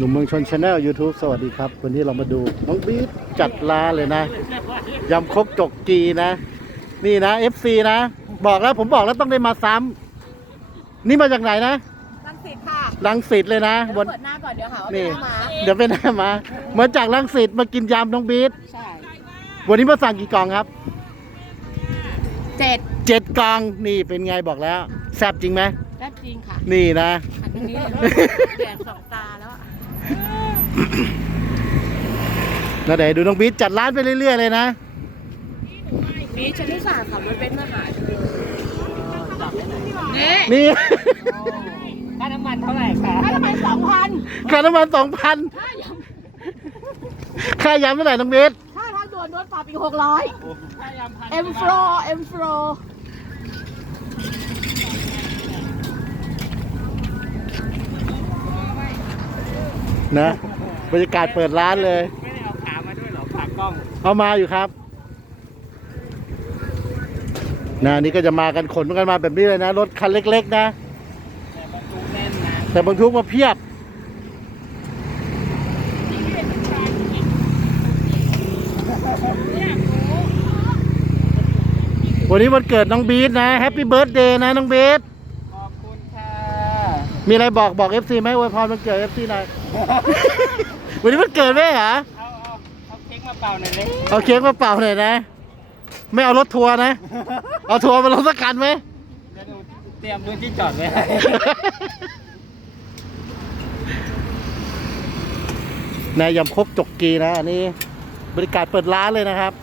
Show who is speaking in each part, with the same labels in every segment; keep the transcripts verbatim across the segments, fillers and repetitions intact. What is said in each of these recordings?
Speaker 1: นุ่มเมืองชนชาแนล ยูทูบ สวัสดีครับวันนี้เรามาดูน้องบีทจัดร้านเลยนะยำครกจกกีนะนี่นะ เอฟ ซี นะบอกแล้วผมบอกแล้วต้องได้มาซ้ำนี่มาจากไหนนะ
Speaker 2: รังสิตค่ะ
Speaker 1: รังสิตเลยนะ
Speaker 2: เปิดหน้าก่อนเดี๋ยวหาว่าเป็นหน้ามา
Speaker 1: เดี๋ยวเป็นหน้ามามาจากรังสิตมากินยำน้องบีท
Speaker 2: ใช่
Speaker 1: วันนี้มาสั่งกี่กล่องครับ
Speaker 2: เจ็ด
Speaker 1: เจ็ดกล่องนี่เป็นไงบอกแล้วแซ่บจริงไหม
Speaker 2: แซ่บจริงค่ะ
Speaker 1: นี่นะ
Speaker 2: อันนี้แดงสองตาแล้ว
Speaker 1: นะเดี๋ยวดูน้องบีทจัดร้านไปเรื่อยๆเลยนะ
Speaker 2: บีทชนิสาขับรถเบนซ์มาหา
Speaker 1: นี่นี่
Speaker 2: ค่าน้ำมันเท่าไหร่คะค่าน้ำมันสองพัน
Speaker 1: ค่าน้ำมันสองพันค่ายำเท่าไหร่น้องบีท
Speaker 2: ค่าทางด่วนรถปรับอีกหกร้อยเอ็มโฟร์เอ็มโฟร์
Speaker 1: นะบรรยากาศเปิดร้านเลย
Speaker 3: ไม่ได้เอาขามาด้วยหรอขากล้อง
Speaker 1: เอามาอยู่ครับนะนี่ก็จะมากันขนกันมาแบบนี้เลยนะรถคันเล็กๆนะแต่บรรทุกมาเพียบวันนี้วันเกิดน้องบีทนะแฮปปี้เบิร์ธเดย์นะน้องบีท
Speaker 3: ขอบคุณค่ะ
Speaker 1: มีอะไรบอกบอก เอฟ ซี ไหมอวยพรวันเกิด เอฟ ซี หน่อยวันนี้วันเกิดไหมเหรอ
Speaker 3: เอาเอาเอาเค้กมาเป่าหน่อยเลย
Speaker 1: เอาเค้กมาเป่าหน่อยนะไม่เอารถทัวร์นะเอาทัวร์มาลงสักคันไหม
Speaker 3: เดี๋ยวเตรียมพื้นที่จอดไว้
Speaker 1: นายยำครกจกกีนะอันนี้บริการเปิดร้านเลยนะครับ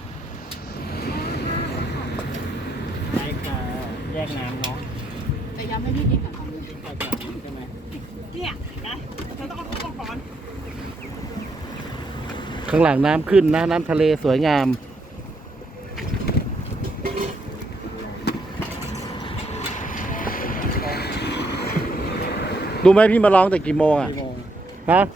Speaker 3: ใช่ค่ะแยกน้ำเนาะ
Speaker 2: แต่ยังไม่พี่กินกับของ
Speaker 3: ใช่ไหม
Speaker 2: เนี่ยนะเราต้องเอาทุกคนก่อน
Speaker 1: ข้างหลังน้ำขึ้นนะน้ำทะเลสวยงามดูไหมพี่มาร้องแต่กี่โมงอ่ะฮะ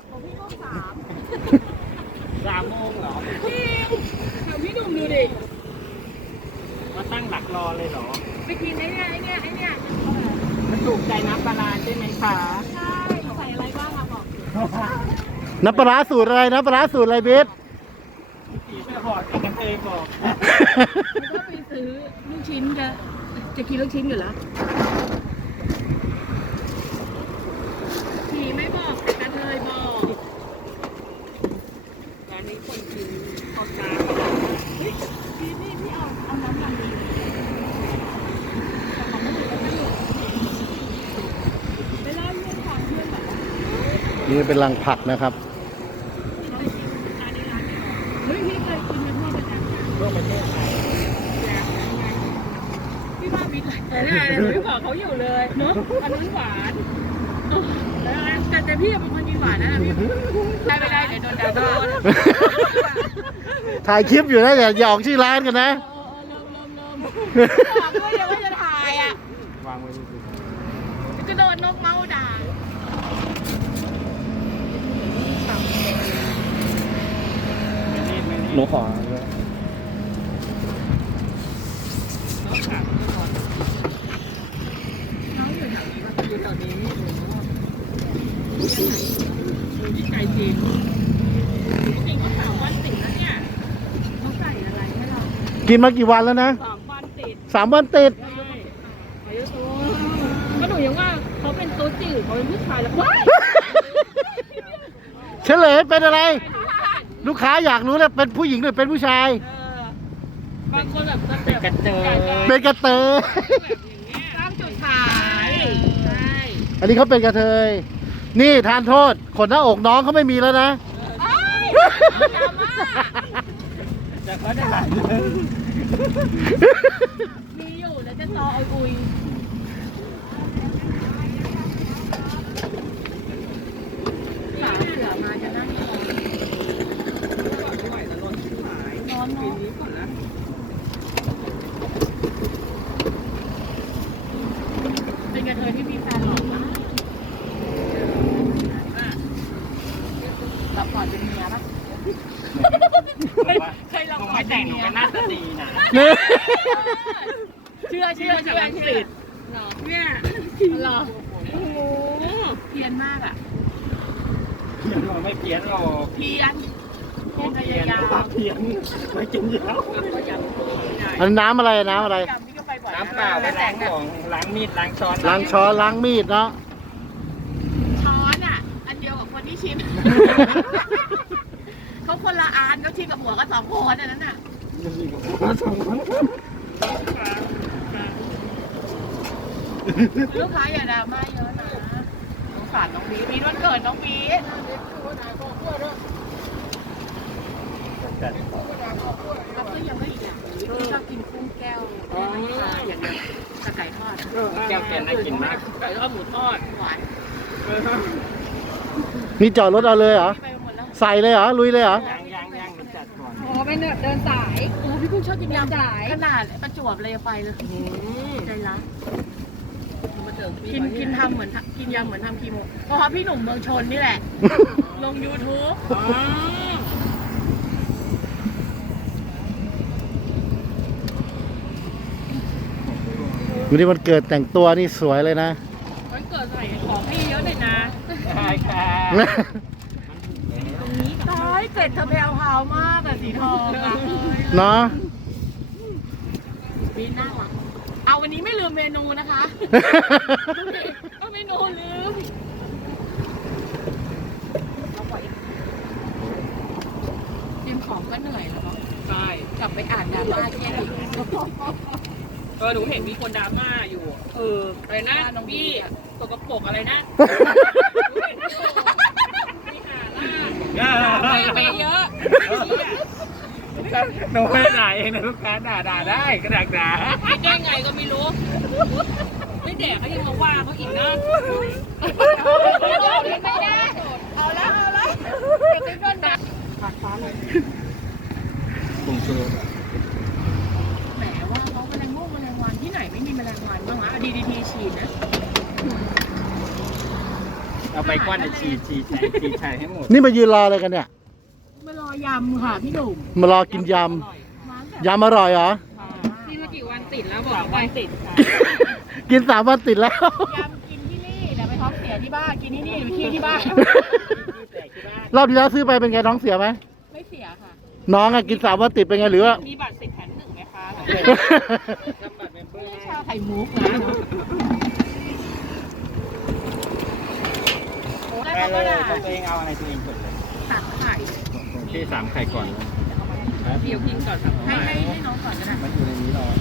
Speaker 3: สามโมงเหรอ
Speaker 2: พี่แถวพี่ดุ่มดูดิ
Speaker 3: มาตั้งหลักรอเลยเหรอ
Speaker 2: ไปกินไอ้เนี่ยไอ้เนี่ยไอ้เนี่ย
Speaker 3: มันถูกใจน้ำปลาใช่ไหมคะ
Speaker 2: ใช่ใส่อะไรบ้างอะบอก
Speaker 1: น้ำปลาสูตรอะไรน้ำปลาสูตรอะไรเบส
Speaker 3: ผีไปหอดกับกระเทยบอก
Speaker 2: ก็ไปซื้อลูกชิ้นจะจะกินลูกชิ้นอยู่แล้วผีไม่บอกแต่กระเทยบอกร้านนี้คนกินพอจ้าเฮ้ยพี่พี่พี่เอาเอาน้ำมันดีไปเล่าเรื่องความเพื่อนแบบ
Speaker 1: นี่เป็นรังผักนะครับ
Speaker 2: เฮ้ยพี่เคยกินในทั่วประเทศไทยพี่ว่ามีแต่เนี่ยพี่บอกเขาอยู่เลยเนาะอันนั้นหวานแต่แต่พี่เป็นคนกินหวานนะพี่ได้ไม่ได้เดี๋ยวโดนด่าโดน
Speaker 1: ถ่ายคลิปอยู่นะอย่าอย่าออกชื่อร้านกันนะ
Speaker 2: เริ่มเริ่มเริ่มเริ่มบอกด้วยยังไม่จะถ่ายอ่ะ
Speaker 3: วางไว้
Speaker 2: ดิก็โดนนกเมาด่า
Speaker 1: หนูขอ
Speaker 2: อยู่แถวนี้ที่ไก่จีนจริงๆเขาสามวันติดแล้วเนี่ยเขาใส่อะไรให้เรา
Speaker 1: กินมากี่วันแล้วนะ
Speaker 2: สามวันติด
Speaker 1: สามวันติด
Speaker 2: ก็หนูยังว่าเขาเป็นตัวจืดเขาเป็นผู้ชายแล้วว้าย
Speaker 1: เฉลยเป็นอะไรลูกค้าอยากรู้เลยเป็นผู้หญิงหรือเป็นผู้ชาย
Speaker 2: บางคนแบบ
Speaker 3: เป็นกระเทย
Speaker 1: เป็นกระเทย
Speaker 2: สร้างจุดขายใช่
Speaker 1: อันนี้เขาเป็นกระเทยนี่ทานโทษขนหน้าอกน้องเขาไม่มีแล้วนะ
Speaker 3: จะเขาได้หา
Speaker 2: มีอยู่แล้วจะซอเอาอุยสาวเสือมาจะนั่งนอนนอนเป็นกระเทยที่มีแฟนหรอปะรับก่อนเป็นเมียปะเคยลอง
Speaker 3: ไม่แต่งหนูก็น่าจะดีนะ
Speaker 2: เชื่อเชื่อเชื่อเชื่อหรอเนี่ยหรอโอ้โหเพี้ยนมากอ่ะ
Speaker 3: ไม่เพี้ยนหรอก
Speaker 2: เพียนเพียนพยายาม
Speaker 3: เพี้ยนไม่กินยาว
Speaker 2: ก็ยังได้
Speaker 1: อันน้ำอะไรน้ำอะไร
Speaker 2: ยำพี่ก็ไปบ่อย
Speaker 3: น้ำเปล่าไปล้างของล้างมีดล้างช้อน
Speaker 1: ล้างช้อนล้างมีดเนาะ
Speaker 2: ช้อนอ่ะ อันเดียวกับคนที่ชิม เขาคนละอันเขาชิมกับหัวก็สองคนอันนั้นน่ะ ลูกค้าอย่าดราม่าเยอะนะสงสารน้องบีบีวันเกิดน้องบีเราก็ยังไม่อีกอย่างนี้พี่ชอบกินกุ้งแก้วอย่างนี้กับไก่ทอด
Speaker 3: แก้วแกนน่ากินมาก
Speaker 2: ไก่ทอดหมูทอดหวาน
Speaker 1: นี่จอดรถเอาเลยเหรอ
Speaker 2: ไปหมดแล้ว
Speaker 1: ใส่เลยเหรอลุยเลยเหรอ
Speaker 3: ย่างย่างย่างมันจัดก่อน
Speaker 4: อ๋อเป็นแบบเดินสาย
Speaker 2: โอ้พี่กุ้งชอบกินยำ
Speaker 4: สาย
Speaker 2: ขนาดประจวบเลยไปเลยใจรักกินกินทำเหมือนกินยำเหมือนทำคีโมเพราะพี่หนุ่มเมืองชนนี่แหละ ลง ยูทูบ
Speaker 1: วันนี้วันเกิดแต่งตัวนี่สวยเลยนะ
Speaker 2: วันเกิดใส่ของให้เยอะเลยนะ
Speaker 3: ใช่ค่ะ
Speaker 2: ตรงนี้ตายเกล็ดเธอแพรวพราวมากแต่สีทองอะ
Speaker 1: เนาะ
Speaker 2: บีน่ารักเอาวันนี้ไม่ลืมเมนูนะคะเอาเมนูลืมทีมของก็เหนื่อยแล้วเนาะใช่กลับไปอ่านดราม่าแค่นี้เออหนูเห็นมีคนดราม่าอยู่เอออะไรนะน้องบี้ตกกระปกอะไรนะไปไปเยอะ
Speaker 3: หนูไม่ด่าเองนะลูกค้าด่าด่าได้ก็ด่าด่า
Speaker 2: คิดได้ไงก็ไม่รู้ไม่แดกเขายังมาว่าเขาอีกนะไม่ได้เอาแล้วเอาแล้วจะเป็นคนดังขาดฟ้าเลย
Speaker 3: ผมชู
Speaker 2: แหมว่าเขาแมลงมุกแมลงวันที่ไหนไม่มีแมลงวันบ้างวะดีดีทีฉีดนะ
Speaker 3: เอาไปก้อนฉีดฉีดใช้ฉีดใช้ให้หมด
Speaker 1: นี่มายืนรออะไรกันเนี่ย
Speaker 2: มารอยำค่ะพี่หนุ่ม
Speaker 1: มารอกินยำ ยำอร่อยเหรอ
Speaker 2: กินมากี่วันติดแล้วบอกวันติดค่ะ
Speaker 1: กินสามวันติดแล้ว
Speaker 2: ยำกินที่นี่แต่ไปท้องเสียที่บ้านกินที่นี่หรือขี้ที่บ้าน
Speaker 1: รอบที่แล้วซื้อไปเป็นไงท้องเสียไหม
Speaker 2: ไม่เสียค่ะ
Speaker 1: น้องอะกินสามวันติดเป็นไงหรือว่า
Speaker 2: มีบัตรสิบแถมหนึ่งไหมคะ
Speaker 3: ทำบัตรเมมเบอร์
Speaker 2: ชาไข่มุกนะแล้ว
Speaker 3: ได้
Speaker 2: เขา
Speaker 3: เล
Speaker 2: ก็
Speaker 3: ย
Speaker 2: ด่า
Speaker 3: ตัวเองเอาอะไรตัวเองกดเลย
Speaker 2: ตักไข่
Speaker 3: ที่สามไข่ก่อนเลย
Speaker 2: เดี๋ยวกินก่อนให้ให้ให้น้องก่อนก็ได้
Speaker 3: มันอยู่ในนี้รอ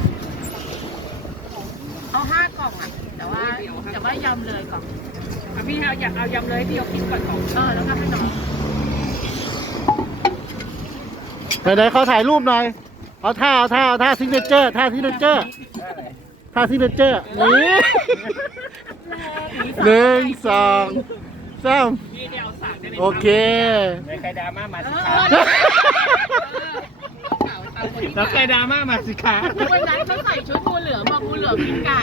Speaker 2: เอาห้ากล่องอ่ะ แต่ว่าแต่ว่ายำเลยก่อนพี่เอาอยากเอายำเลยพี่เอากินก่อนสองเออแล้วก็ให้น้อง
Speaker 1: ไหนๆเขาถ่ายรูปหน่อย เอาท่าเอาท่าเอาท่าซิกเนเจอร์ท่าซิกเนเจอร์
Speaker 3: ได้เลย
Speaker 1: ท่าซิกเนเจอร์นี่หนึ่งสองสาม
Speaker 2: พี่เดียวสั่งได้เลย
Speaker 1: โอเค
Speaker 3: ไม่ใครดราม่ามาสิคะแล้วใครดราม่ามาสิคะ
Speaker 2: วันนั้นเขาใส่ชุดงูเหลือมบอกงูเหลือมกินไก่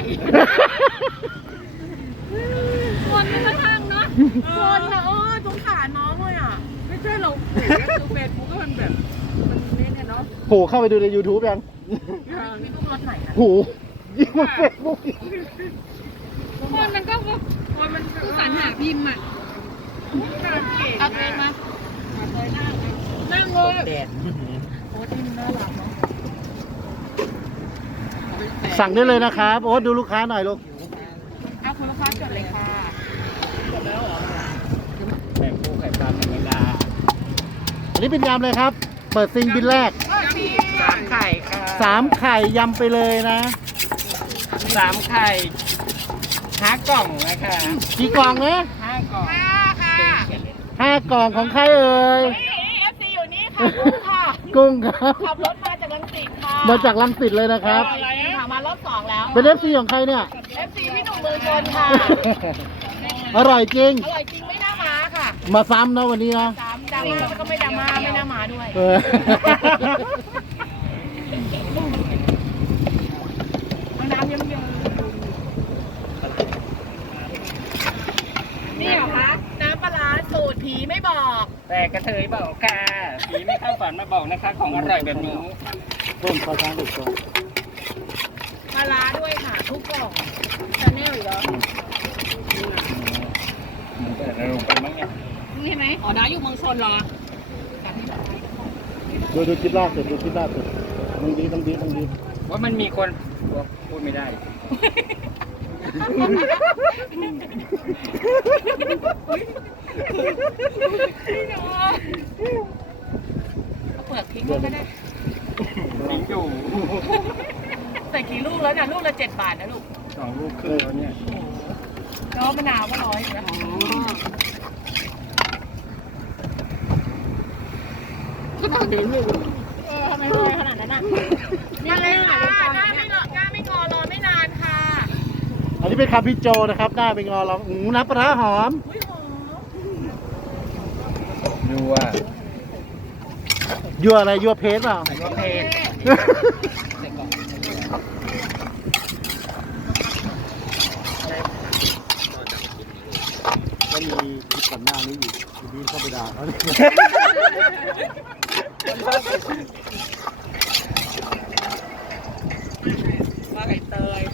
Speaker 2: คนไม่ค่อยทางเนาะคนนะเออสงสารน้องเลยอ่ะไม่ใช่เราดูเฟซบุ๊กก็มันแบบมันนี่เนี่ยเนาะ
Speaker 1: โหเข้าไปดูใน YouTube ยัง
Speaker 2: พี่ต้องรถไหนนะ
Speaker 1: โหยิ่งกว่าเฟซบุ๊กอีก
Speaker 4: คนมันก็คนมันสรรหาพิมพ์อ่ะ
Speaker 2: เอาเองมานั่งเลย
Speaker 3: แดด
Speaker 2: โอ้ที่มันน่ารักเนาะ
Speaker 1: สั่งได้เลยนะครับโอ๊ตดูลูกค้าหน่อยลูก
Speaker 2: เอาคุณลูกค้าจดเลยค่ะจดแล้วเหรอ
Speaker 3: แบ่งผู้ไข่ปลาธรรมดา
Speaker 1: อันนี้เป็นยำเลยครับ เปิดซิงบินแรก
Speaker 3: สามไข่ค่ะ
Speaker 1: สามไข่ยำไปเลยนะ
Speaker 3: สามไข่ห้ากล่องนะคะ
Speaker 1: กี่กล่องนะ
Speaker 3: ห้ากล่อง
Speaker 2: ค่ะค่ะ
Speaker 1: ห้ากล่องของใครเอ่ย
Speaker 2: นี่เอฟซีอยู่นี่ค่ะกุ้งค่ะ
Speaker 1: กุ้งครับ
Speaker 2: ขับรถมาจากลังสิตค่ะ
Speaker 1: มาจากลังสิตเลยนะครับ
Speaker 2: อะไรอ่ะมารอบสองแล้ว
Speaker 1: เป็นเอฟซีของใครเนี่ย
Speaker 2: เอฟซีพี่หนุ่มเมืองชนค่ะ
Speaker 1: อร่อยจริง
Speaker 2: อร่อยจริงไม่น่ามาค่ะ
Speaker 1: มาซ้ำนะวันนี้นะ
Speaker 2: สามดราม่าแล้วก็ไม่ดราม่าไม่น่ามาด้วย
Speaker 1: เออ
Speaker 2: เอาน้ำเยิ้ม
Speaker 4: นี่เหรอคะ
Speaker 2: ๆน้ำปลาร้าสูตรผีไม่บอก
Speaker 3: แต่กระเทยบอกค่ะผีไม่เข้าฝันมาบอกนะคะ ของอร่อยแบบนี้
Speaker 1: ต้มข้าวช้างถูกต้อง
Speaker 2: ปลาร้าด้วยค่ะ ทุกกล่องชาแนลอีกแล้ว
Speaker 3: มันเปิดลงไปมั้งเนี่ย
Speaker 2: อื
Speaker 4: ใช่ไหม
Speaker 2: อ๋อน้าอยู่เมืองชนเหรอ
Speaker 1: ดูดูคลิปล่าสุดดูคลิปล่าสุดต้องดีต้องดีต้องดี
Speaker 3: ว่ามันมีคนพูดไม่ได้
Speaker 2: เอาเปลือกทิ้งก็ได้
Speaker 3: ทิ้งอยู่
Speaker 2: ใส่กี่ลูกแล้วเนี่ยลูกละเจ็ดบาทนะลูก
Speaker 3: สองลูกครึ่งแล้วเนี่ย
Speaker 2: แล้วมะนาวก็ร้อยอยู่นะ
Speaker 4: ขนาดนี้เลยเออทำไมรวยขนาดนั้นอ่ะ
Speaker 2: ยังไงค่ะหน้าไม่งอหน้าไม่งอรอไม่นานค่ะ
Speaker 1: อันนี้เป็นคำพี่โจนะครับหน้าเป็นงอลองอืมน้ำปลาร้าหอม
Speaker 2: อุ้ยหอม
Speaker 3: ดูว่า
Speaker 1: ยั่วอะไรยั่วเพชรเปล่า
Speaker 3: ก็เพศ
Speaker 1: ก็มีคลิปก่อนหน้านี้อยู่ทีนี้เข้าไปด่าเขาเนี่ย
Speaker 2: มาไก่เตย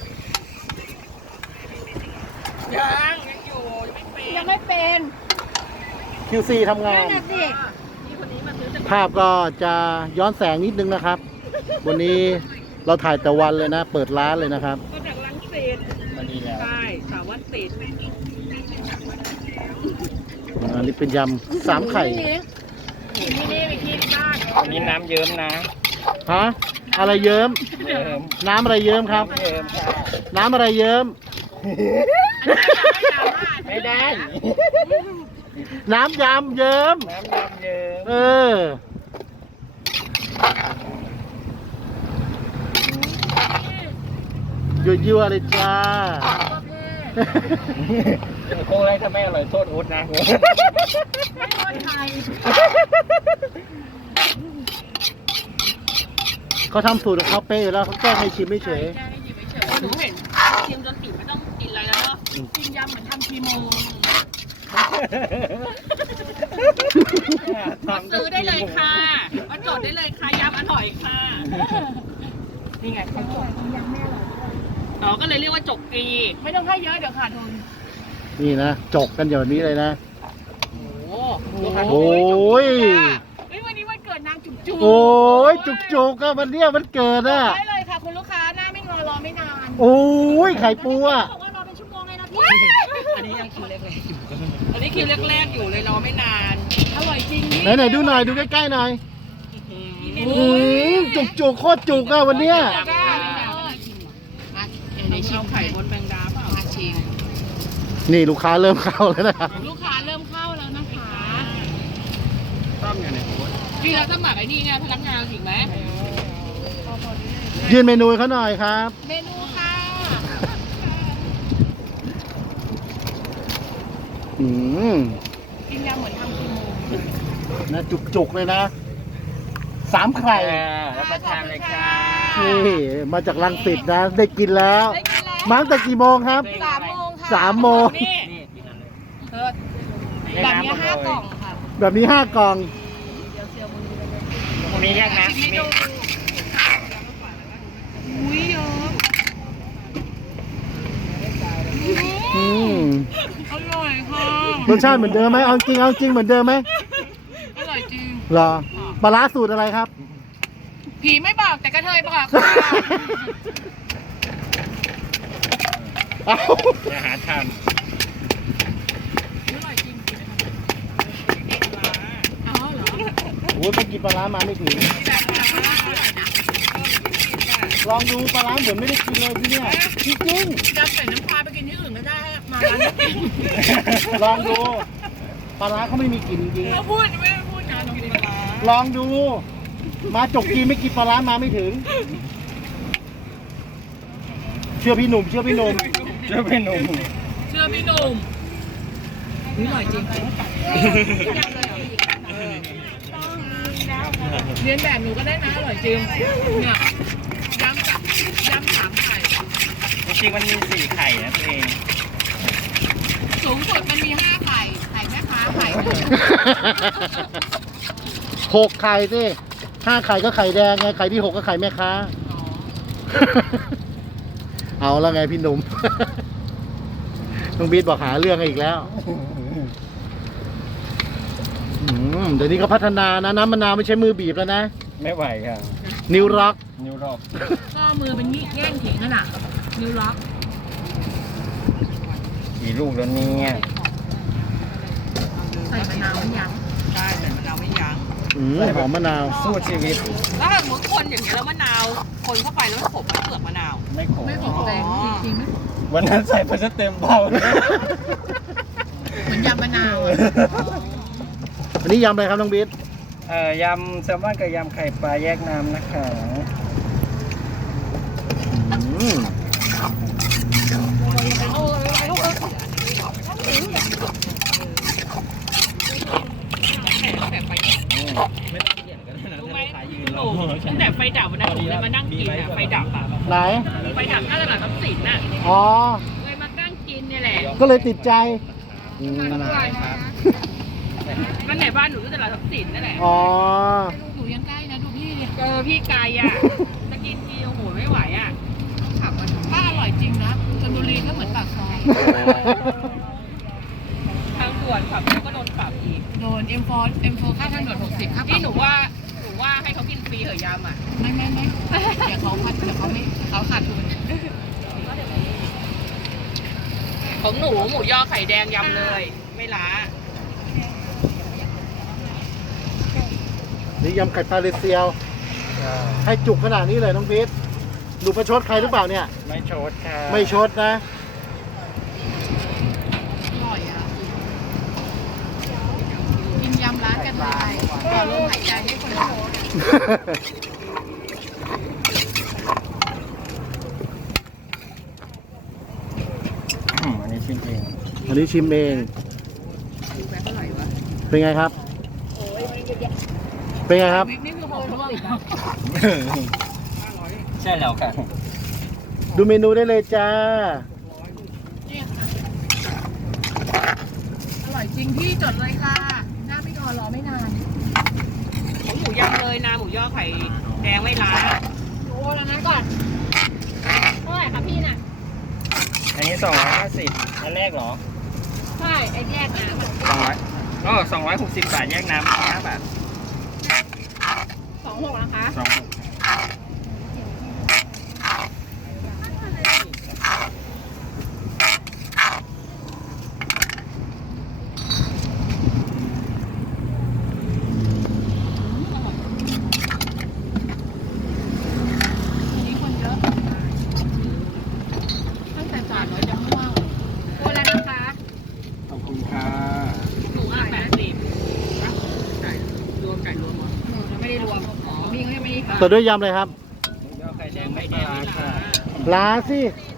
Speaker 2: ยังยังอยู่ยังไม่เป็น
Speaker 4: ยังไม่เป็น
Speaker 1: คิวซี ทำงา
Speaker 4: นั่
Speaker 1: น
Speaker 4: นน่ะสิ
Speaker 2: นี่คนนี้มาซื้อจาก
Speaker 1: ภาพก็จะย้อนแสงนิดนึงนะครับ วันนี้เราถ่ายแต่วันเลยนะ เปิดร้านเลยนะครับ
Speaker 2: มาจากลังสิต
Speaker 3: มันดีแล้ว
Speaker 2: ใช่สาวัตติด
Speaker 1: อันนี้เป็นยำสามไข่
Speaker 2: ที่นี่มีที่บ้าน
Speaker 3: นี่น้ำเยิ้มนะ
Speaker 1: ฮะ อะไรเยิ้ม
Speaker 3: เยิ้ม
Speaker 1: น้ำอะไรเยิ้มครับ
Speaker 3: เยิ้มค่ะ
Speaker 1: น้ำอะไรเยิ้ม
Speaker 3: ไม่ได้
Speaker 1: น้ำยำเยิ้ม
Speaker 3: น้ำยำเยิ้ม
Speaker 1: เออ ยั่วๆเลยจ้า
Speaker 3: โค้งไรถ้าไม่อร่อยโทษอุดนะ
Speaker 4: ไม่คนไทย
Speaker 1: เขาทำสูตรของเขาเป๊ะอยู่แล้วเขาแกล้งให้ชิมไม่เฉย
Speaker 2: แกให้หยิบไปเฉยหนูเห็นชิมจนปิ่มไม่ต้องกินอะไรแล้วเนาะกินยำเหมือนทำคีโมมาซื้อได้เลยค่ะมาจดได้เลยค่ะยำอร่อยค่ะ นี่ไงเขาจดอ๋อก็เลยเรียกว่าจกกีไม่ต้องให้เยอะเดี๋ยวขาดทุน
Speaker 1: นี่นะ จกกันอย่างนี้เลยนะ
Speaker 2: โอ้โห
Speaker 1: โอ้ย
Speaker 2: เฮ้ยวันนี้วันเกิดนางจุ๊บจุ๊บ
Speaker 1: โอ้ยจุกจุกๆอะวันเนี้ยมันเกิดอะ
Speaker 2: ได้เลยค่ะคุณลูกค้าหน้าไม่งอรอไม่นาน
Speaker 1: โอ้ยไข่ปูอะ
Speaker 4: บอกว่ารอเป็นชั่วโมงเลยนะพี่
Speaker 2: อันนี้ยังคิวแรกๆอยู่อันนี้คิวแรกๆอยู่เลยรอไม่นาน อร่อยจริง
Speaker 1: ไหนไหนๆดูหน่อยดูใกล้ๆหน่อย
Speaker 2: โอ้
Speaker 1: อืมจุกจุกๆโคตรจุกอะวันเนี้ย
Speaker 2: ในชิมไข่บนแมงดาเปล่ามาชิม
Speaker 1: นี่ลูกค้าเริ่มเข้าแล้วนะครับ
Speaker 2: ลูกค้าเริ่มเข้าแล้วนะคะ
Speaker 3: ต้มอยู่ในโค้ด
Speaker 2: พี่เราสมัครไอ้นี่ไงพนักงานถึงไหม
Speaker 1: ยื่นเมนูให้เขาหน่อยครับ
Speaker 2: เมนูค่ะ
Speaker 1: อืม
Speaker 2: กินยำเหมือนทำคีโม
Speaker 1: นะจุกจุกๆเลยนะสามไข่
Speaker 3: รับประทานเลยค่ะ
Speaker 1: นี่มาจากลังสิตนะ ได้กินแล้ว
Speaker 2: ได้กินแล้ว
Speaker 1: มาตั้งแต่กี่โมงครับ
Speaker 2: สามโมงค่ะ
Speaker 1: สามโมง
Speaker 2: นี่
Speaker 3: นี่กินอันเลย
Speaker 2: เออแบบนี้ห้ากล่องค่ะ
Speaker 1: แบบนี้ห้ากล่อง
Speaker 3: พรุ่งนี้ยังนะ
Speaker 2: ชิมให้ดูอุ้ยเยอะ
Speaker 1: อืม
Speaker 2: อร่อยค่ะ
Speaker 1: รสชาติเหมือนเดิมไหมเอาจริงเอาจริงเหมือนเดิมไหม
Speaker 2: อร่อยจริง
Speaker 1: เหรอปลาร้าสูตรอะไรครับ
Speaker 2: ผีไม่บอกแต่กระเทยบอกค่ะ
Speaker 1: เอา
Speaker 3: อย่าหาท
Speaker 2: อร่อยจริงจริงอ๋อเหรอ
Speaker 1: โอ้ยไปกินปลาร้ามาไม่ถึง ลองดูปลาร้าเหมือนไม่ได้กินเลยที่เนี่ยจริง
Speaker 2: จะใส่น้ำปลาไปกินที่อื่นก็ได้มาร้านนี้กิน
Speaker 1: ๆลองดูปลาร้าเขาไม่มีกลิ่นจริง
Speaker 2: เราพูดไม่ได้พูดนะลองกินปลาร้า
Speaker 1: ๆลองดู มาจกกีไม่กินปลาร้ามาไม่ถึง เชื่อพี่หนุ่มเชื่อพี่หนุ่ม
Speaker 3: ำเจ้าเป็นหนุ่ม
Speaker 2: เชื่อพี่หนุ่มนี่อร่อยจริงเรียนแบบหนูก็ได้นะอร่อยจริงเนี่ยยำกับยำสามไข่
Speaker 3: จริงๆมันมีสี่ไข่นะตัวเอง
Speaker 2: สูงสุดมันมีห้าไข่ ไข่แม่ค้าไข่
Speaker 1: หกไข่สิห้าไข่ก็ไข่แดงไงไข่ที่หกก็ไข่แม่ค้า เอาแล้วไงพี่หนุ่ม น้องบีทบอกหาเรื่องอีกแล้วอืมเดี๋ยวนี้ก็พัฒนานะน้ำมะนาวไม่ใช่มือบีบแล้วนะ
Speaker 3: ไม่ไหวค่ะ
Speaker 1: นิ้วร็อก
Speaker 3: นิ้วรอบ
Speaker 2: ก็มือเป็นงี้แย่งถิงนั่นน่ะนิ้วล็อก
Speaker 3: กี่ลูกแล้วเนี่ย
Speaker 2: ใส่มะนาวไม่ยั้งใช่ใส่มะนาวไม่ยั้ง
Speaker 1: อืมหอมมะนาว
Speaker 3: สู้ชีวิต
Speaker 2: แล้วถ้าสมมติคนอย่างเงี้ยแล้วมะนาวคนเข้าไปแล้วมันขบมันเปลือกมะนาว
Speaker 3: ไม่ขม
Speaker 2: ไม่ขบแรงจริงๆไม่ขบ
Speaker 3: วันนั้นใส่ไปซะเต็มเบ้าเลย
Speaker 2: เหมือนยำมะนาวอะ
Speaker 1: อันนี้ยำอะไรครับน้องบิ๊ด
Speaker 3: เอ่อยำแซลมอนกับยำไข่ปลาแยกน้ำนะคะ
Speaker 1: อืม
Speaker 2: รู้ไหมตั้งแต่ไฟดับวันนั้นผมเลยมานั่งกินอ่ะไฟดับอ่ะ
Speaker 1: ไหน
Speaker 2: ไฟดับหน้าตลาดทรัพย์สินน่ะ
Speaker 1: อ๋อ
Speaker 2: เลยมานั่งกินเนี่ยแหละ
Speaker 1: ก็เลยติดใจอืม
Speaker 2: มันไหนบ้านหนูที่ตลาดทรัพย์สินนั่นแหละ
Speaker 1: อ๋อ
Speaker 2: หนูยังใกล้นะดูพี่ดิเออพี่ไกลอ่ะจะกินทีโอ้โหไม่ไหวอ่ะต้องขับมาถ้าอร่อยจริงนะชลบุรีก็เหมือนปากซอยทางด่วนขับแล้วก็โดนปรับอีกโดน เอ็ม โฟร์ เอ็ม โฟร์ ค่าทางด่วนหกสิบครับนี่หนูว่าหนูว่าให้เขากินฟรีเหอะยำอ่ะไม่ไม่ไม่เดี๋ยวเขาขาดเดี๋ยวเขาไม่เขาขาดทุนของหนูหมูยอไข่แดงยำเลย ไม่ล้า
Speaker 1: นี่ยำไข่ปลาเลเซียว ให้จุกขนาดนี้เลยน้องบิ๊ดดูประชดใครหรือเปล่าเนี่ย
Speaker 3: ไม่โชดค่ะ
Speaker 1: ไม่ชดนะ
Speaker 2: อร่อยอ่ะกินยำร้านกันเลยต่อลมหายใจให้คนเรา
Speaker 3: อืมอันนี้ชิมเอง
Speaker 1: อันนี้ชิมเอง
Speaker 2: ดูแบบเท่าไหร่วะ
Speaker 1: เป็นไงครับ เป็นไงครับ
Speaker 2: วิกนี่คือหกร่วงนะ
Speaker 3: ใช่แล้วค่ะ
Speaker 1: ดูเมนูได้เลยจ้า
Speaker 2: อร่อยจริงพี่จดเลยค่ะ หน้าไม่นอนรอไม่นานของหมูยำเลยนะหมูยอไข่แดงไม่ล้า
Speaker 4: โอ้แล้วนั้นก่อนเท่าไหร่คะพี่น่ะ
Speaker 3: อันนี้สองร้อยห้าสิบอันแรกเหรอ
Speaker 4: ใช่ไอ้แยกน้ำอะ
Speaker 3: สองร้อยอ๋อสองร้อยหกสิบบาทแยกน้ำห้าบาท
Speaker 4: สองหกนะคะ
Speaker 3: สองหก
Speaker 2: ทีนี้คนเยอะตั้งแต่จ่ายน้อยจะไม่ว่าง
Speaker 4: โอ้แล้วนะคะ
Speaker 3: ขอบคุณค่ะ
Speaker 2: หนูอ่ะแปดสิบไก่รวมไก่รวมเหรอ
Speaker 4: หนูไม่ได้รวมพี่ก็ยังไม่ได้ค่ะ
Speaker 1: ต่อด้วยยำเลยครับ
Speaker 3: หมูยอไข่แดงไม่ปลาร้าค่ะ
Speaker 1: ลาสิ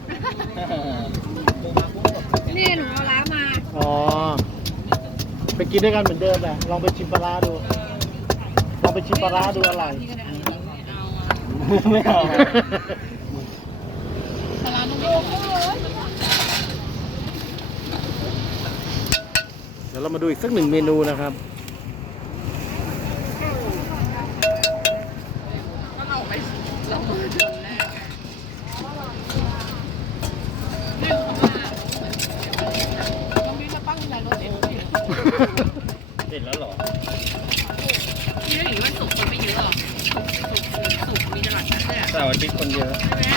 Speaker 4: นี่หนูเอาล้ามา
Speaker 1: อ๋อ ไปกินด้วยกันเหมือนเดิมแหละ ลองไปชิมปลาร้าดู ลองไปชิมปลาร้าดูอร่อย
Speaker 2: พี่ก็ได้เอาอ่ะ
Speaker 3: ไม่เอา
Speaker 2: ปลาร้ามันไม่อร่อย
Speaker 1: เดี๋ยวเรามาดูอีกสักหนึ่งเมนูนะครับ
Speaker 2: ก็เอาไปลงมือเดินแรกนี่คือว่าต้องมีสปั้งในรถเอ็มพี
Speaker 3: เสร็จแล้วเหรอ
Speaker 2: พี่ได้เห็นว่าสุกคนไม่เยอะหรอกสุกสุกสุกมีตลาดนัดด้วยอ่ะ
Speaker 3: เสาร์อาทิตย์คนเยอะ
Speaker 2: ใช่ไหม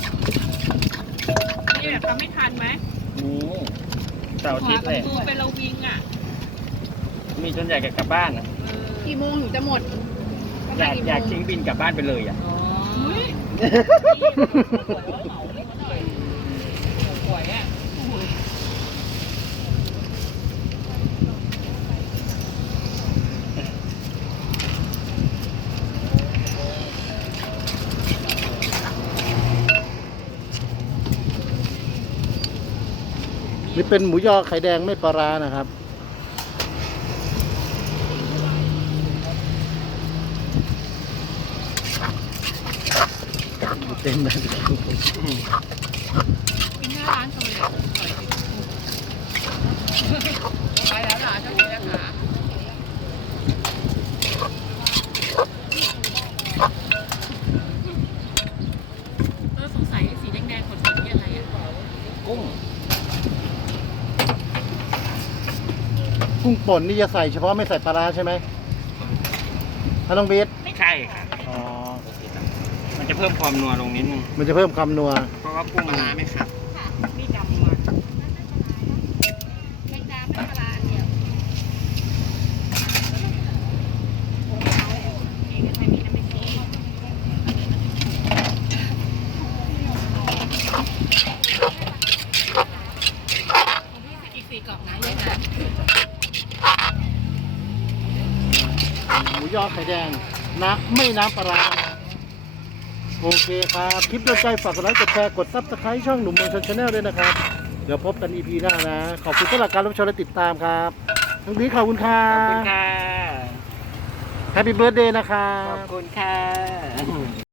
Speaker 2: นี่แบบทำไม่ทันไหม
Speaker 3: นี่เสาร์อาทิตย์เลย
Speaker 2: ดูเป็นเราวิงอ่ะ
Speaker 3: มีจนอยากจะกลับบ้านอ่ะ
Speaker 2: เออ
Speaker 4: กี่โมงหนูจะหมด
Speaker 3: อยากอยากทิ้งบินกลับบ้านไปเลยอ่ะ
Speaker 2: อ๋ออุ้ยสวยอ่ะ
Speaker 1: นี่เป็นหมูยอไข่แดงไม่ปลาร้านะครับ เต็มเลย
Speaker 2: กินหน้าร้านกันเลยอร่อยจริงไปแล้วนะเจ้าพี่นะคะเออสงสัยสีแดงๆขนๆนี่อะไรอ่ะ
Speaker 3: กุ้ง
Speaker 1: กุ้งป่นนี่จะใส่เฉพาะไม่ใส่ปลาร้าใช่ไหมอ่ะน้องบีท
Speaker 3: ใช่ค่ะ
Speaker 1: อ๋อ
Speaker 3: มันจะเพิ่มความนัวลงนิดนึง
Speaker 1: มันจะเพิ่มความนัว
Speaker 3: เพราะว่ากุ้งมันไหมครับ
Speaker 2: พี่ดำมา
Speaker 4: ไม่ดาไม่ปลาอันเดียว
Speaker 2: อีกสี่กล่องนะเย็นนะ
Speaker 1: หมูยอไข่แดงน้ำไม่น้ำปลาร้าโอเคครับ คลิปโดนใจฝากกดไลค์กดแชร์กดซับสไครต์ช่องหนุ่มเมืองชนชาแนลด้วยนะครับ เดี๋ยวพบกัน อี พี หน้านะ ขอบคุณสำหรับการรับชมและติดตามครับทั้งนี้ขอบคุณครั
Speaker 3: ขอบคุณ
Speaker 1: บ
Speaker 3: ค่ะ
Speaker 1: แฮปปี้เบิร์ดเดย์นะครั
Speaker 3: ขอ
Speaker 1: บบ
Speaker 3: คุณค่ะ